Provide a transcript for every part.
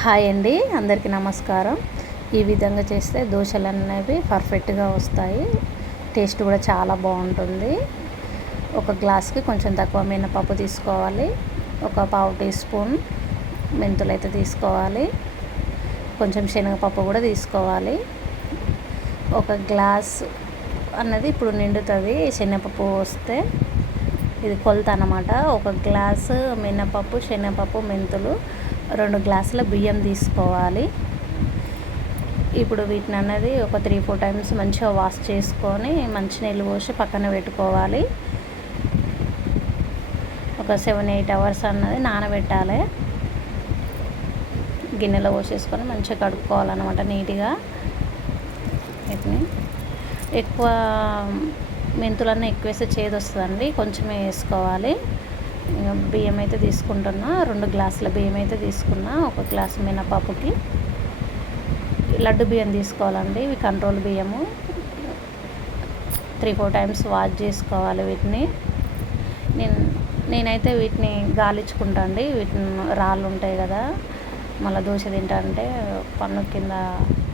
Hi అండి అందరికీ నమస్కారం. ఈ విధంగా చేస్తే దోశలు అనేవి పర్ఫెక్ట్గా వస్తాయి. టేస్ట్ కూడా చాలా బాగుంటుంది. ఒక గ్లాస్కి కొంచెం తక్కువ మినపప్పు తీసుకోవాలి. ఒక పావు టీ స్పూన్ మెంతులు అయితే తీసుకోవాలి. కొంచెం శనగపప్పు కూడా తీసుకోవాలి. ఒక గ్లాస్ అన్నది ఇప్పుడు నిండుతుంది. శనగపప్పు వస్తే ఇది కొలత అనమాట ఒక గ్లాసు మినపప్పు శనగపప్పు మెంతులు రెండు గ్లాసుల బియ్యం తీసుకోవాలి. ఇప్పుడు వీటిని అన్నది ఒక త్రీ ఫోర్ టైమ్స్ మంచిగా వాష్ చేసుకొని మంచినీళ్ళు పోసి పక్కన పెట్టుకోవాలి. ఒక సెవెన్ ఎయిట్ అవర్స్ అన్నది నానబెట్టాలి. గిన్నెలో పోసేసుకొని మంచిగా కడుక్కోవాలన్నమాట నీట్గా. వీటిని ఎక్కువ మెంతులన్నీ ఎక్కువ వేస్తే చేదు వస్తుందండి కొంచెమే వేసుకోవాలి. బియ్యం అయితే తీసుకుంటున్నా రెండు గ్లాసుల బియ్యం అయితే తీసుకున్నా ఒక గ్లాస్ మినపప్పుకి. లడ్డు బియ్యం తీసుకోవాలండి ఇవి కంట్రోల్ బియ్యము. త్రీ ఫోర్ టైమ్స్ వాష్ చేసుకోవాలి వీటిని. నేను నేనైతే వీటిని గాలించుకుంటా అండి వీటిని రాళ్ళు ఉంటాయి కదా మళ్ళీ దోశ తింటా అంటే పన్ను కింద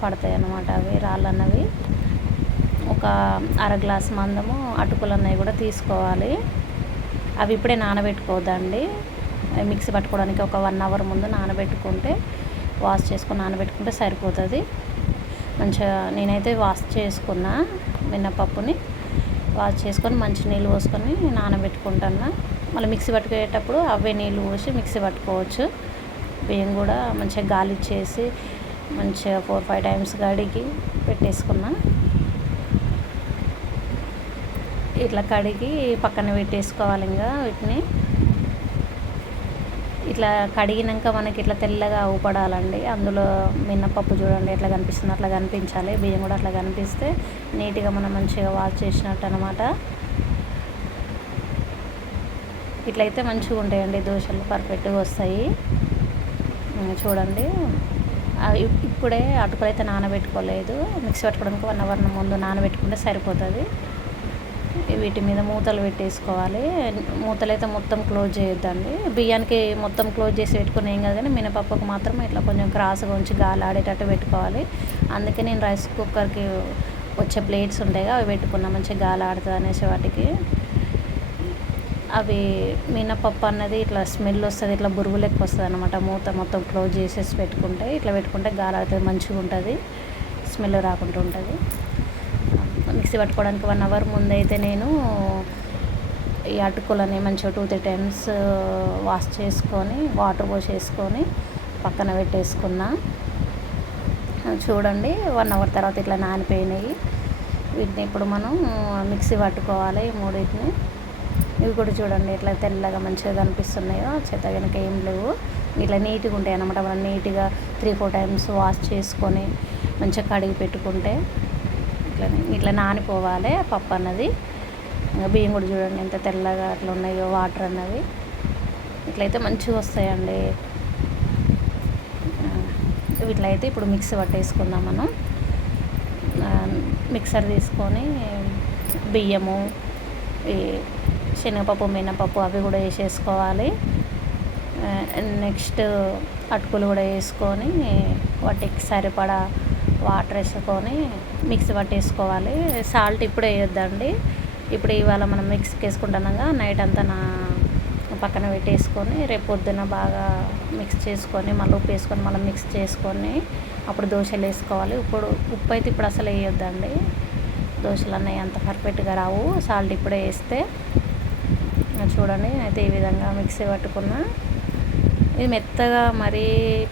పడతాయి అన్నమాట అవి రాళ్ళు అన్నవి ఒక అర గ్లాస్ మందము అటుకులు అన్నవి కూడా తీసుకోవాలి. అవి ఇప్పుడే నానబెట్టుకోవద్దండి. మిక్సీ పట్టుకోవడానికి ఒక వన్ అవర్ ముందు నానబెట్టుకుంటే వాష్ చేసుకొని నానబెట్టుకుంటే సరిపోతుంది. మంచిగా నేనైతే వాష్ చేసుకున్నా మినపప్పుని వాష్ చేసుకొని మంచి నీళ్ళు పోసుకొని నానబెట్టుకుంటున్నా. మళ్ళీ మిక్సీ పట్టుకునేటప్పుడు అవే నీళ్ళు పోసి మిక్సీ పట్టుకోవచ్చు. బియ్యం కూడా మంచిగా గాలి చేసి మంచిగా ఫోర్ ఫైవ్ టైమ్స్ కడిగి పెట్టేసుకున్నా. ఇట్లా కడిగి పక్కన పెట్టేసుకోవాలి ఇంకా వీటిని. ఇట్లా కడిగినాక మనకి ఇట్లా తెల్లగా ఊపడాలండి అందులో మినపప్పు చూడండి ఎట్లా కనిపిస్తుంది అట్లా కనిపించాలి. బియ్యం కూడా అట్లా కనిపిస్తే నీట్గా మనం మంచిగా వాష్ చేసినట్టు అనమాట ఇట్లయితే మంచిగా ఉంటాయండి. దోశలు పర్ఫెక్ట్గా వస్తాయి. చూడండి. ఇప్పుడే అటుకులు అయితే నానబెట్టుకోలేదు. మిక్సీ పెట్టుకోవడానికి వన్ అవర్ ముందు నానబెట్టుకుంటే సరిపోతుంది. వీటి మీద మూతలు పెట్టేసుకోవాలి. మూతలు అయితే మొత్తం క్లోజ్ చేయొద్దండి. బియ్యానికి మొత్తం క్లోజ్ చేసి పెట్టుకుని ఏం కాదు కానీ మినపప్పుకు మాత్రం ఇట్లా కొంచెం క్రాస్గా ఉంచి గాలి ఆడేటట్టు పెట్టుకోవాలి. అందుకే నేను రైస్ కుక్కర్కి వచ్చే ప్లేట్స్ ఉంటాయి అవి పెట్టుకున్నా మంచిగా గాలి ఆడుతుంది అనేసి వాటికి. అవి మినపప్పు అన్నది ఇట్లా స్మెల్ వస్తుంది ఇట్లా బురుగు లెక్క వస్తుంది అనమాట మూత మొత్తం క్లోజ్ చేసేసి పెట్టుకుంటే ఇట్లా పెట్టుకుంటే గాలి ఆడుతుంది మంచిగా ఉంటుంది స్మెల్ రాకుండా ఉంటుంది. మిక్సీ పట్టుకోవడానికి వన్ అవర్ ముందైతే నేను ఈ అటుకులని మంచిగా టూ త్రీ టైమ్స్ వాష్ చేసుకొని వాటర్ పోసేసుకొని పక్కన పెట్టేసుకున్నా. చూడండి వన్ అవర్ తర్వాత ఇట్లా నానిపోయినాయి. వీటిని ఇప్పుడు మనం మిక్సీ పట్టుకోవాలి మూడింటిని. ఇవి కూడా చూడండి ఇట్లా తెల్లగా మంచిగా కనిపిస్తున్నాయో చెత్త కనుక ఏం లేవు. ఇట్లా నీట్గా ఉంటాయి అన్నమాట. మనం నీట్గా త్రీ ఫోర్ టైమ్స్ వాష్ చేసుకొని మంచిగా కడిగి పెట్టుకుంటే. ఇట్లా ఇట్లా నానిపోవాలి పప్పు అన్నది. బియ్యం కూడా చూడండి ఎంత తెల్లగా అట్లా ఉన్నాయో వాటర్ అన్నవి. ఇట్లయితే మంచిగా వస్తాయండి. ఇట్లయితే ఇప్పుడు మిక్సీ పట్టేసుకుందాం మనం. మిక్సర్ తీసుకొని బియ్యము ఈ శనగపప్పు మినపప్పు అవి కూడా వేసేసుకోవాలి. నెక్స్ట్ అటుకులు కూడా వేసుకొని వాటికి సరిపడా వాటర్ వేసుకొని మిక్సీ పట్టేసుకోవాలి. సాల్ట్ ఇప్పుడు వేయొద్దండి. ఇప్పుడు ఇవాళ మనం మిక్సీకి వేసుకుంటున్నాగా నైట్ అంతా నా పక్కన పెట్టేసుకొని రేపు పొద్దున బాగా మిక్స్ చేసుకొని మళ్ళీ ఉప్పు వేసుకొని మళ్ళీ మిక్స్ చేసుకొని అప్పుడు దోశలు వేసుకోవాలి. ఇప్పుడు ఉప్పు అయితే ఇప్పుడు అసలు వేయొద్దండి. దోశలు అన్నీ అంత పర్ఫెక్ట్గా రావు. సాల్ట్ ఇప్పుడే వేస్తే చూడండి అయితే ఈ విధంగా మిక్సీ పట్టుకున్నా ఇది మెత్తగా మరీ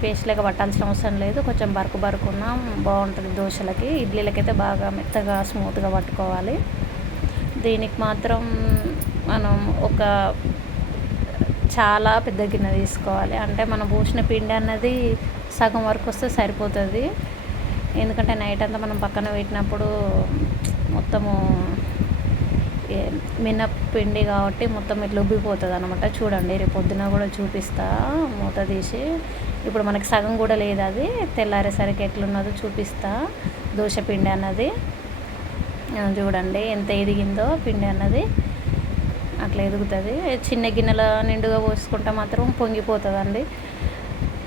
పేస్ట్ లాగా పట్టాల్సిన అవసరం లేదు. కొంచెం బరుకు బరుకున్న బాగుంటుంది దోశలకి. ఇడ్లీలకైతే బాగా మెత్తగా స్మూత్గా పట్టుకోవాలి. దీనికి మాత్రం మనం ఒక చాలా పెద్ద గిన్నె తీసుకోవాలి. అంటే మనం పోసిన పిండి అన్నది సగం వరకు వస్తే సరిపోతుంది. ఎందుకంటే నైట్ అంతా మనం పక్కన పెట్టినప్పుడు మొత్తము మినప్పిండి కాబట్టి మొత్తం ఇట్లా ఉబ్బిపోతుంది అనమాట చూడండి రేపు పొద్దున కూడా చూపిస్తా. మూత తీసి. ఇప్పుడు మనకి సగం కూడా లేదు అది. తెల్లారేసరికి ఎట్లున్నదో చూపిస్తా. దోశ పిండి అన్నది. చూడండి ఎంత ఎదిగిందో పిండి అన్నది. అట్లా ఎదుగుతుంది. చిన్న గిన్నెల నిండుగా పోసుకుంటే మాత్రం పొంగిపోతుందండి.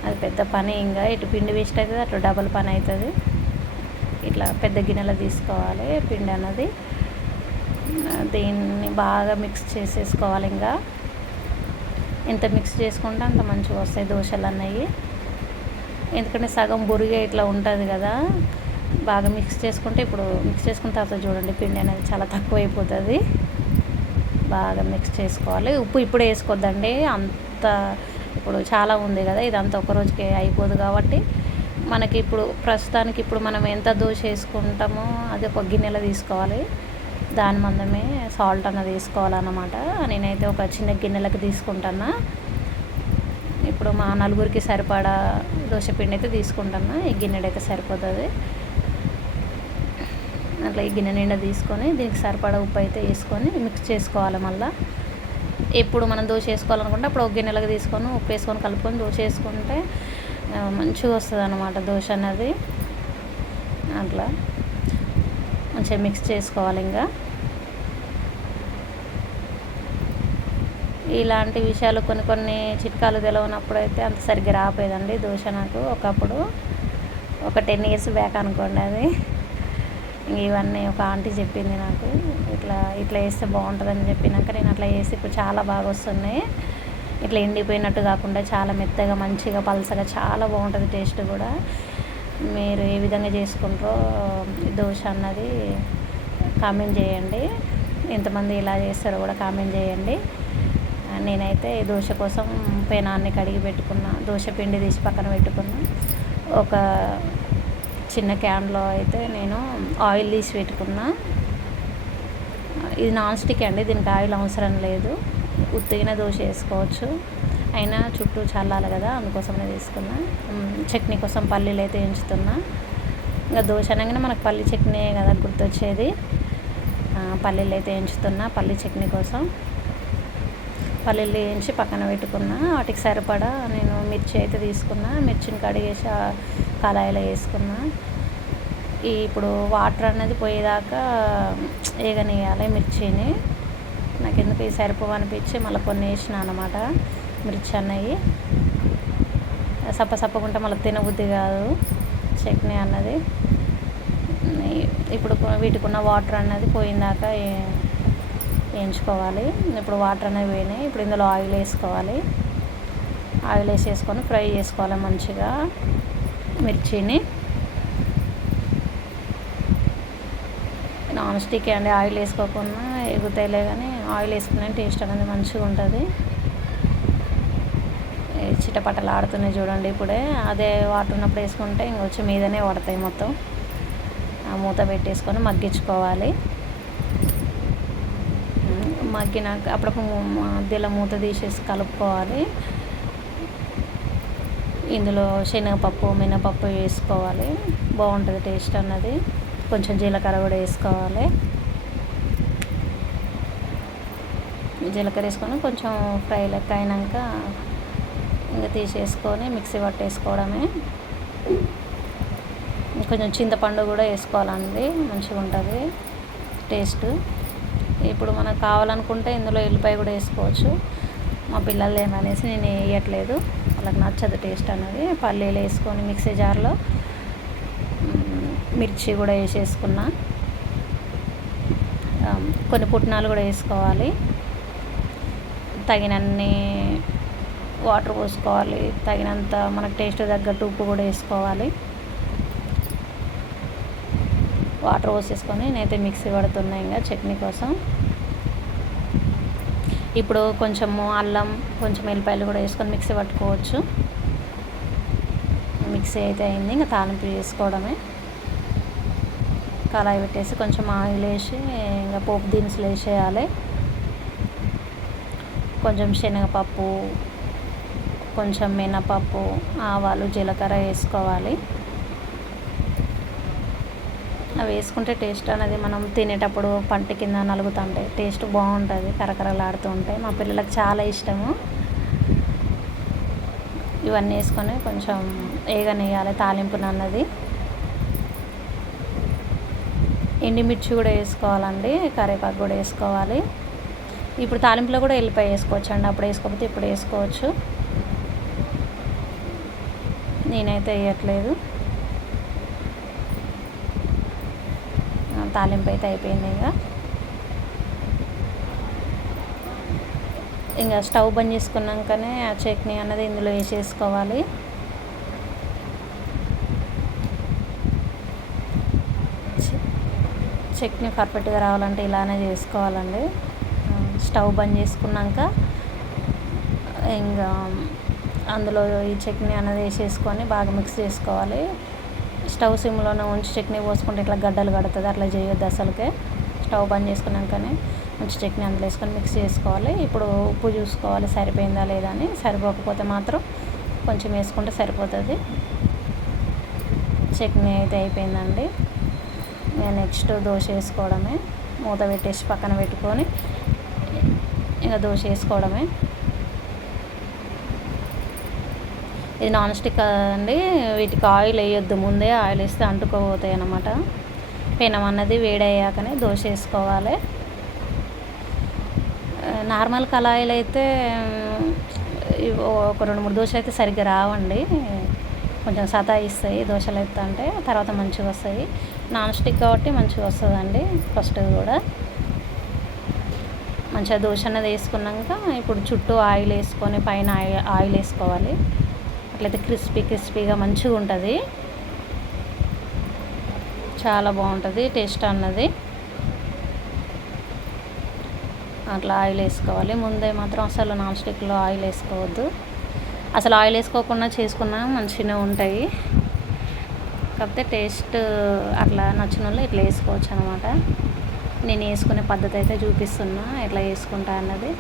అది పెద్ద పని ఇంకా. ఇటు పిండి వేస్ట్ అవుతుంది అటు డబల్ పని అవుతుంది. ఇట్లా పెద్ద గిన్నెలో తీసుకోవాలి పిండి అన్నది. దీన్ని బాగా మిక్స్ చేసేసుకోవాలి ఇంకా. ఎంత మిక్స్ చేసుకుంటే అంత మంచిగా వస్తాయి దోశలు అన్నవి ఎందుకంటే సగం బొరిగే ఇట్లా ఉంటుంది కదా. బాగా మిక్స్ చేసుకుంటే ఇప్పుడు మిక్స్ చేసుకున్న తర్వాత చూడండి పిండి అనేది చాలా తక్కువ అయిపోతుంది బాగా మిక్స్ చేసుకోవాలి. ఉప్పు ఇప్పుడు వేసుకోవద్దండి అంత ఇప్పుడు చాలా ఉంది కదా ఇదంతా ఒక రోజుకి అయిపోదు కాబట్టి మనకి ఇప్పుడు ప్రస్తుతానికి ఇప్పుడు మనం ఎంత దోశ వేసుకుంటామో అది ఒక గిన్నెలో తీసుకోవాలి. దాని మందమే సాల్ట్ అన్నది వేసుకోవాలన్నమాట నేనైతే ఒక చిన్న గిన్నెలకు తీసుకుంటాను ఇప్పుడు మా నలుగురికి సరిపడా దోశ పిండి అయితే తీసుకుంటాను ఈ గిన్నెడైతే సరిపోతుంది. అట్లా ఈ గిన్నె నిండా తీసుకొని దీనికి సరిపడా ఉప్పు అయితే వేసుకొని మిక్స్ చేసుకోవాలి మళ్ళీ. ఎప్పుడు మనం దోశ వేసుకోవాలనుకుంటే అప్పుడు ఒక గిన్నెలకు తీసుకొని ఉప్పు వేసుకొని కలుపుకొని దోశ వేసుకుంటే మంచిగా వస్తుంది అనమాట దోశ అనేది అట్లా మంచిగా మిక్స్ చేసుకోవాలి ఇంకా ఇలాంటి విషయాలు కొన్ని కొన్ని చిట్కాలు తెలవనప్పుడు అయితే అంత సరిగ్గా రాపోయేదండి దోశ నాకు ఒకప్పుడు ఒక టెన్ ఇయర్స్ బ్యాక్ అనుకోండి అది. ఇవన్నీ ఒక ఆంటీ చెప్పింది నాకు ఇట్లా ఇట్లా వేస్తే బాగుంటుందని చెప్పినాక నేను అట్లా వేసి ఇప్పుడు చాలా బాగా వస్తున్నాయి. ఇట్లా ఎండిపోయినట్టు కాకుండా చాలా మెత్తగా మంచిగా పలసగా చాలా బాగుంటుంది టేస్ట్ కూడా. మీరు ఏ విధంగా చేసుకుంటారో దోశ అన్నది కామెంట్ చేయండి. ఎంతమంది ఇలా చేస్తారో కూడా కామెంట్ చేయండి. నేనైతే దోశ కోసం పెనాన్ని కడిగి పెట్టుకున్నా దోశ పిండి తీసి పక్కన పెట్టుకున్నా. ఒక చిన్న క్యాన్లో అయితే నేను ఆయిల్ తీసి పెట్టుకున్నా. ఇది నాన్ స్టిక్ అండి దీనికి ఆయిల్ అవసరం లేదు. ఉత్తిగిన దోశ వేసుకోవచ్చు. అయినా చుట్టూ చల్లాలి కదా అందుకోసమే తీసుకున్నా. చట్నీ కోసం పల్లీలు అయితే ఎంచుతున్నా. ఇంకా దోశ అనగానే మనకు పల్లి చట్నీ కదా గుర్తొచ్చేది. పల్లీలు అయితే ఎంచుతున్నా పల్లి చట్నీ కోసం. పల్లీలు వేయించి పక్కన పెట్టుకున్నా. వాటికి సరిపడా నేను మిర్చి అయితే తీసుకున్నా. మిర్చిని కడిగేసి కళాయిలో వేసుకున్నా. ఈ ఇప్పుడు వాటర్ అనేది పోయేదాకా ఏగనేయాలి మిర్చిని. నాకు ఎందుకు ఈ సరిపో అనిపించి మళ్ళీ కొన్ని వేసిన అనమాట మిర్చి అన్నవి సప్ప సప్పకుంటే మళ్ళీ తినబుద్ధి కాదు చట్నీ అన్నది. ఇప్పుడు వీటికి ఉన్న వాటర్ అన్నది పోయిందాక వేయించుకోవాలి. ఇప్పుడు వాటర్ అనేవి పోయినాయి. ఇప్పుడు ఇందులో ఆయిల్ వేసుకోవాలి. ఆయిల్ వేసేసుకొని ఫ్రై చేసుకోవాలి మంచిగా మిర్చిని. నాన్ స్టిక్ అండి. ఆయిల్ వేసుకోకుండా ఎగుతాయిలే కానీ ఆయిల్ వేసుకునే టేస్ట్ అనేది మంచిగా ఉంటుంది. చిటపటలు ఆడుతున్నాయి చూడండి ఇప్పుడే. అదే వాటర్ ఉన్నప్పుడు వేసుకుంటే ఇంకొచ్చి మీదనే పడతాయి మొత్తం. ఆ మూత పెట్టేసుకొని మగ్గించుకోవాలి. మగ్గినాక అప్పుడప్పుడు మధ్యలో మూత తీసేసి కలుపుకోవాలి. ఇందులో శనగపప్పు మినపప్పు వేసుకోవాలి. బాగుంటుంది టేస్ట్ అన్నది. కొంచెం జీలకర్ర కూడా వేసుకోవాలి. జీలకర్ర వేసుకొని కొంచెం ఫ్రై లెక్క అయినాక ఇంకా తీసేసుకొని మిక్సీ పట్టేసుకోవడమే. కొంచెం చింతపండు కూడా వేసుకోవాలండి. మంచిగా ఉంటుంది టేస్ట్. ఇప్పుడు మనకు కావాలనుకుంటే ఇందులో ఎల్లిపాయ కూడా వేసుకోవచ్చు. మా పిల్లలు ఏమనేసి నేను వేయట్లేదు. వాళ్ళకి నచ్చదు టేస్ట్ అనేది. పల్లీలు వేసుకొని మిక్సీ జార్లో మిర్చి కూడా వేసేసుకున్నా. కొన్ని పుట్నాలు కూడా వేసుకోవాలి. తగినన్ని వాటర్ పోసుకోవాలి. తగినంత మనకు టేస్ట్ తగ్గట్టు ఉప్పు కూడా వేసుకోవాలి. వాటర్ పోసేసుకొని నేనైతే మిక్సీ పడుతున్నా ఇంకా చట్నీ కోసం. ఇప్పుడు కొంచెము అల్లం కొంచెం ఎల్లిపాయలు కూడా వేసుకొని మిక్సీ పట్టుకోవచ్చు. మిక్సీ అయితే అయింది ఇంకా తాలింపు చేసుకోవడమే. కళాయి పెట్టేసి కొంచెం ఆయిల్ వేసి ఇంకా పోపు దినుసులు వేసేయాలి. కొంచెం శనగపప్పు కొంచెం మినపప్పు ఆవాలు జీలకర్ర వేసుకోవాలి. అవి వేసుకుంటే టేస్ట్ అనేది మనం తినేటప్పుడు పంట కింద నలుగుతుంటాయి టేస్ట్ బాగుంటుంది కరకరలాడుతూ ఉంటాయి. మా పిల్లలకు చాలా ఇష్టము. ఇవన్నీ వేసుకొని కొంచెం వేగనేయాలి తాలింపు అన్నది ఎండిమిర్చి కూడా వేసుకోవాలండి కరివేపాకు కూడా వేసుకోవాలి. ఇప్పుడు తాలింపులో కూడా వెళ్ళిపోయి వేసుకోవచ్చు అండి అప్పుడు వేసుకోకపోతే ఇప్పుడు వేసుకోవచ్చు. నేనైతే వేయట్లేదు. తాలింపు అయితే అయిపోయింది ఇంకా ఇంకా స్టవ్ బంద్ చేసుకున్నాకనే ఆ చట్నీ అన్నది ఇందులో వేసేసుకోవాలి. చట్నీ పర్ఫెక్ట్గా రావాలంటే ఇలానే చేసుకోవాలండి. స్టవ్ బంద్ చేసుకున్నాక ఇంకా అందులో ఈ చట్నీ అనేది వేసేసుకొని బాగా మిక్స్ చేసుకోవాలి. స్టవ్ సిమ్లోనే ఉంచి చట్నీ పోసుకుంటే ఇట్లా గడ్డలు కడుతుంది అట్లా చేయొద్దు అసలుకే. స్టవ్ బంద్ చేసుకున్నాకనే మంచి చట్నీ అందులో వేసుకొని మిక్స్ చేసుకోవాలి. ఇప్పుడు ఉప్పు చూసుకోవాలి సరిపోయిందా లేదా అని. సరిపోకపోతే మాత్రం కొంచెం వేసుకుంటే సరిపోతుంది. చట్నీ అయితే అయిపోయిందండి. నెక్స్ట్ దోశ వేసుకోవడమే. మూత పెట్టేసి పక్కన పెట్టుకొని ఇంకా దోశ వేసుకోవడమే. ఇది నాన్ స్టిక్ అండి. వీటికి ఆయిల్ వేయొద్దు ముందే ఆయిల్ వేస్తే అంటుకోపోతాయి అన్నమాట. పెనం అన్నది వేడయ్యాకనే దోశ వేసుకోవాలి నార్మల్ కళాయిలు అయితే ఒక రెండు మూడు దోశలు అయితే సరిగ్గా రావండి. కొంచెం సతాయిస్తాయి దోశలు అయితే అంటే తర్వాత మంచిగా వస్తాయి. నాన్ స్టిక్ కాబట్టి మంచిగా వస్తుందండి ఫస్ట్ కూడా. మంచిగా దోశ అన్నది వేసుకున్నాక ఇప్పుడు చుట్టూ ఆయిల్ వేసుకొని పైన ఆయిల్ ఆయిల్ వేసుకోవాలి. అట్లయితే క్రిస్పీ క్రిస్పీగా మంచిగా ఉంటుంది. చాలా బాగుంటుంది టేస్ట్ అన్నది. అట్లా ఆయిల్ వేసుకోవాలి. ముందే మాత్రం అసలు నాన్ స్టిక్లో ఆయిల్ వేసుకోవద్దు. అసలు ఆయిల్ వేసుకోకుండా చేసుకున్నా మంచిగానే ఉంటాయి. కాకపోతే టేస్ట్ అట్లా నచ్చిన వాళ్ళు ఇట్లా వేసుకోవచ్చు అనమాట నేను వేసుకునే పద్ధతి అయితే చూపిస్తున్నా ఎట్లా వేసుకుంటా అన్నది.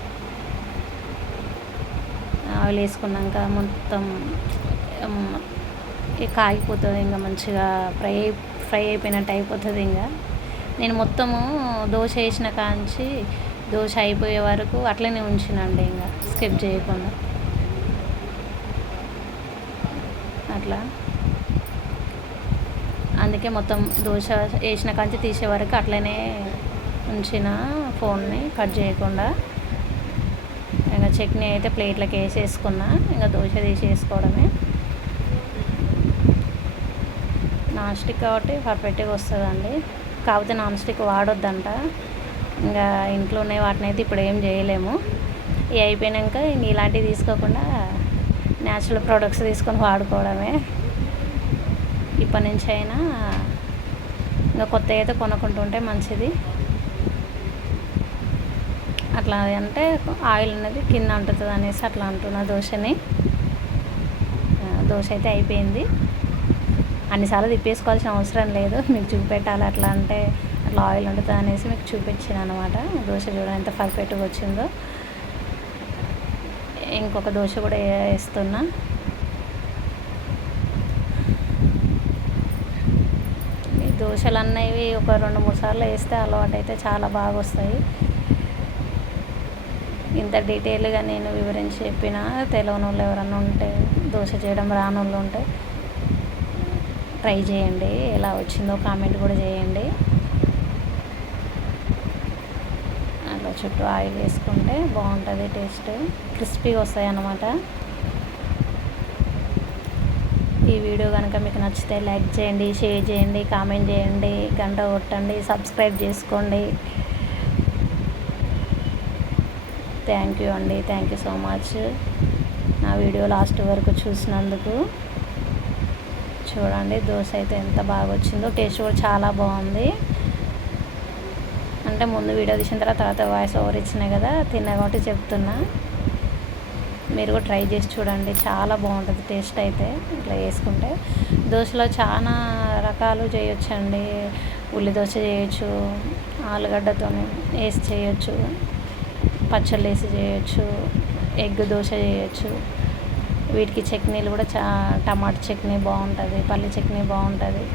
ఆయిల్ వేసుకున్నాక మొత్తం కాగిపోతుంది ఇంకా మంచిగా ఫ్రై ఫ్రై అయిపోయినట్టు అయిపోతుంది ఇంకా. నేను మొత్తము దోశ వేసిన కాంచి దోశ అయిపోయే వరకు అట్లనే ఉంచినండి ఇంకా స్కిప్ చేయకుండా. అట్లా. అందుకే మొత్తం దోశ వేసిన కాంచి తీసే వరకు అట్లనే ఉంచిన ఫోన్ని కట్ చేయకుండా. చట్నీ అయితే ప్లేట్లకి వేసేసుకున్నా. ఇంకా దోశ తీసేసుకోవడమే. నాన్ స్టిక్ కాబట్టి పర్ఫెక్ట్గా వస్తుందండి. కాకపోతే నాన్ స్టిక్ వాడొద్దంట. ఇంకా ఇంట్లోనే వాటిని అయితే ఇప్పుడు ఏం చేయలేము. ఇవి అయిపోయాక ఇంక ఇలాంటివి తీసుకోకుండా న్యాచురల్ ప్రోడక్ట్స్ తీసుకొని వాడుకోవడమే. ఇప్పటి నుంచి అయినా ఇంకా కొత్త అయితే కొనుక్కుంటుంటే మంచిది. అట్లా అంటే ఆయిల్ అనేది కింద ఉంటుంది అనేసి అట్లా అంటున్నా దోశని. దోశ అయితే అయిపోయింది. అన్నిసార్లు తిప్పేసుకోవాల్సిన అవసరం లేదు. మీకు చూపెట్టాలి అట్లా అంటే అట్లా ఆయిల్ ఉంటుంది అనేసి మీకు చూపించాను అనమాట దోశ చూడండి ఎంత పర్ఫెక్ట్గా వచ్చిందో. ఇంకొక దోశ కూడా వేస్తున్నా. దోశలు అన్నవి ఒక రెండు మూడు సార్లు వేస్తే అలవాటు అయితే చాలా బాగా వస్తాయి. ఇంత డీటెయిల్గా నేను వివరించి చెప్పిన తెలియని వాళ్ళు ఎవరన్నా ఉంటే దోశ చేయడం రాని వాళ్ళు ఉంటే ట్రై చేయండి. ఎలా వచ్చిందో కామెంట్ కూడా చేయండి. అట్లా చుట్టూ ఆయిల్ వేసుకుంటే బాగుంటుంది టేస్ట్ క్రిస్పీగా వస్తాయి అన్నమాట ఈ వీడియో కనుక మీకు నచ్చితే లైక్ చేయండి షేర్ చేయండి కామెంట్ చేయండి గంట కొట్టండి సబ్స్క్రైబ్ చేసుకోండి. థ్యాంక్ యూ అండి. థ్యాంక్ యూ సో మచ్ నా వీడియో లాస్ట్ వరకు చూసినందుకు. చూడండి దోశ అయితే ఎంత బాగా వచ్చిందో. టేస్ట్ కూడా చాలా బాగుంది. అంటే ముందు వీడియో తీసిన తర్వాత తర్వాత వాయిస్ ఓవర్ ఇచ్చినాయి కదా తిన్నా కాబట్టి చెప్తున్నా. మీరు కూడా ట్రై చేసి చూడండి. చాలా బాగుంటుంది టేస్ట్ అయితే ఇట్లా వేసుకుంటే దోశలో చాలా రకాలు చేయొచ్చండి. ఉల్లి దోశ చేయొచ్చు ఆలుగడ్డతో వేసి చేయొచ్చు. పచ్చళ్ళు వేసి చేయొచ్చు ఎగ్ దోశ చేయొచ్చు. వీటికి చట్నీలు కూడా చా టమాటా చట్నీ బాగుంటుంది పల్లి చట్నీ బాగుంటుంది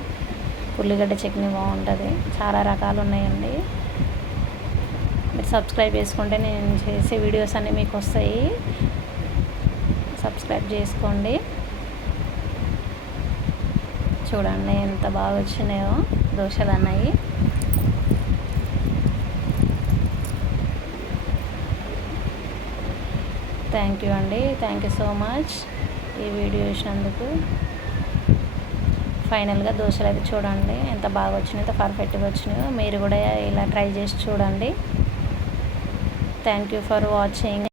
ఉల్లిగడ్డ చట్నీ బాగుంటుంది. చాలా రకాలు ఉన్నాయండి. మీరు సబ్స్క్రైబ్ చేసుకుంటే నేను చేసే వీడియోస్ అన్నీ మీకు వస్తాయి. సబ్స్క్రైబ్ చేసుకోండి. చూడండి ఎంత బాగా వచ్చినాయో దోశలు అన్నాయి థ్యాంక్ యూ అండి. థ్యాంక్ యూ సో మచ్ ఈ వీడియో చూసినందుకు. ఫైనల్గా దోశలు అయితే చూడండి. ఎంత బాగా వచ్చినాయో ఎంత పర్ఫెక్ట్గా వచ్చినాయో మీరు కూడా ఇలా ట్రై చేసి చూడండి. Thank you for watching.